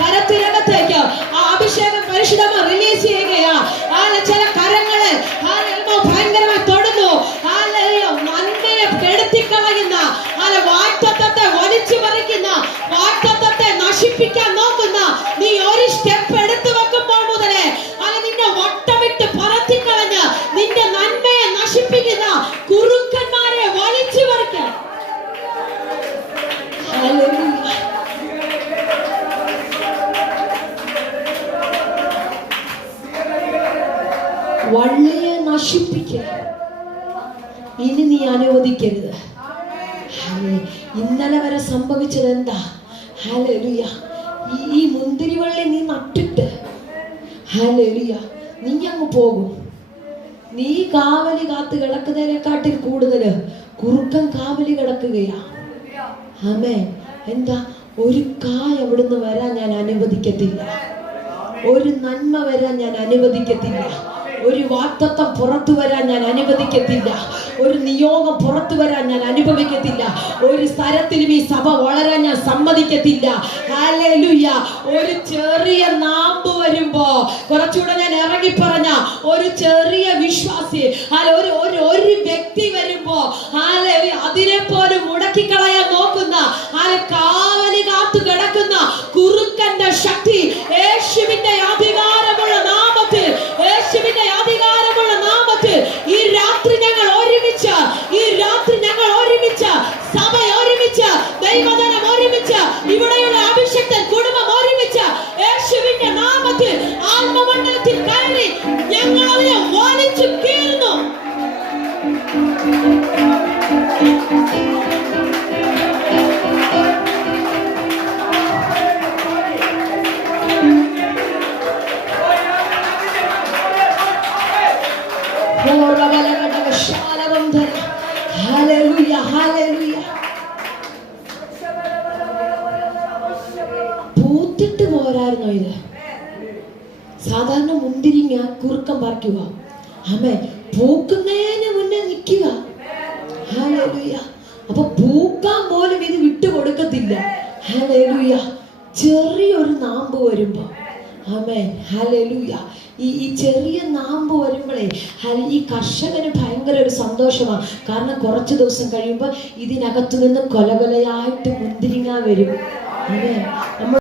കരത്തിനകത്തേക്ക് ആ അഭിഷേകം പരിശുദ്ധമായി റിലീസ് ചെയ്യുകയാ. ചില കരങ്ങള് ഭയങ്കരമായി തൊടുന്നു. നന്മയെ കെടുത്തിക്കളയുന്ന വാഗ്ദത്തത്തെ വലിച്ചു പറിക്കുന്ന, വാഗ്ദത്തത്തെ നശിപ്പിക്കാൻ നോക്കുന്ന നീ ഒരു സ്റ്റെപ്പ് എടുത്തു വെക്കുമ്പോൾ മുതലേ നിന്നെ വട്ടമിട്ട് പറത്തിക്കളഞ്ഞ് നിന്റെ നന്മയെ നശിപ്പിക്കുന്ന കുറുക്കന്മാരെ വലിച്ചു പറിക്കാൻ. വള്ളിയെ നശിപ്പിക്കുക ഇനി നീ അനുവദിക്കരുത്. ഇന്നലെ വരെ സംഭവിച്ചത് എന്താ? ഹല്ലേലൂയ. ഈ മുന്തിരിവള്ളി നീ നട്ടിട്ട് ഹല്ലേലൂയ നീ അങ്ങ് പോകും. നീ കാവലി കാത്ത് കിടക്കുന്നതിനെക്കാട്ടിൽ കൂടുതൽ കുറുക്കൻ കാവലി കിടക്കുകയാ. ആമേൻ. എന്താ? ഒരു കായ അവിടുന്ന് വരാൻ ഞാൻ അനുവദിക്കത്തില്ല. ഒരു നന്മ വരാൻ ഞാൻ അനുവദിക്കത്തില്ല. ഒരു വാഗ്ദത്തം പുറത്തു വരാൻ ഞാൻ അനുവദിക്കത്തില്ല. ഒരു നിയോഗം പുറത്തു വരാൻ ഞാൻ അനുഭവിക്കത്തില്ല. ഒരു സ്ഥലത്തിലും ഈ സഭ വളരാൻ ഞാൻ സമ്മതിക്കത്തില്ല. ഹല്ലേലൂയ. ഒരു ചെറിയ നാമ്പ് വരുമ്പോ, കുറച്ചുകൂടെ ഞാൻ ഇറങ്ങി പറഞ്ഞ ഒരു ചെറിയ വിശ്വാസി, ഒരു വ്യക്തി വരുമ്പോ അതിനെ പോലും മുടക്കിക്കളയാൻ നോക്കുന്ന, കാവലി കാത്തു കിടക്കുന്ന കുറുക്കന്റെ ശക്തി യേശുവിന്റെ അധികാരമുള്ള നാമത്തിൽ, യേശുവിന്റെ അധികാരമുള്ള നാമത്തിൽ ഈ രാത്രി ഞങ്ങൾ ഒരുമിച്ച്, സഭ ഒരുമിച്ച്, ദൈവജനം ഒരുമിച്ച്, ഇവിടെയുള്ള അഭിഷക്തൻ കുടുംബം ഒരുമിച്ച് യേശുവിന്റെ നാമത്തിൽ ആത്മമണ്ഡലത്തിൽ കയറി ഞങ്ങൾ അതിനെ വലിച്ചു കീറുന്നു. പൂത്തിട്ട് പോരായിരുന്നോ ഇത്? സാധാരണ മുന്തിരിങ്ങ കുറുക്കം പറിക്കുക. ആമേൻ. പൂക്കുന്നതിന് മുന്നേ നിൽക്കുക. ഹല്ലേലൂയ. അപ്പൊ പൂക്കാൻ പോലും ഇത് വിട്ടുകൊടുക്കത്തില്ല. ഹല്ലേലൂയ. ചെറിയൊരു നാമ്പ് വരുമ്പോ, ആമേൻ, ഹല്ലേലൂയ, ഈ ചെറിയ നാമ്പ് വരുമ്പോഴേ ഈ കർഷകന് ഭയങ്കര ഒരു സന്തോഷമാണ്. കാരണം കുറച്ച് ദിവസം കഴിയുമ്പോൾ ഇതിനകത്തു നിന്ന് കൊലകൊലയായിട്ട് മുന്തിരിങ്ങ വരും. ആമേൻ. നമ്മൾ